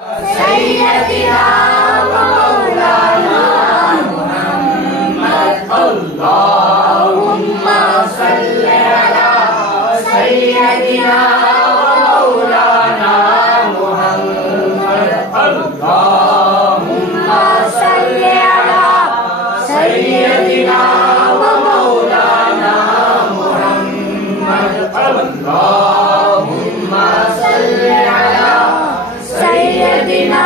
सय्यदिना व मौलाना मुहम्मद अल्लाहुम्मा सल्लि अला सय्यदिना व मौलाना मुहम्मद अल्लाहुम्मा सल्लि अला सय्यदिना व मौलाना मुहम्मद अल्लाहुम्मा सल्लि अला सय्यदिना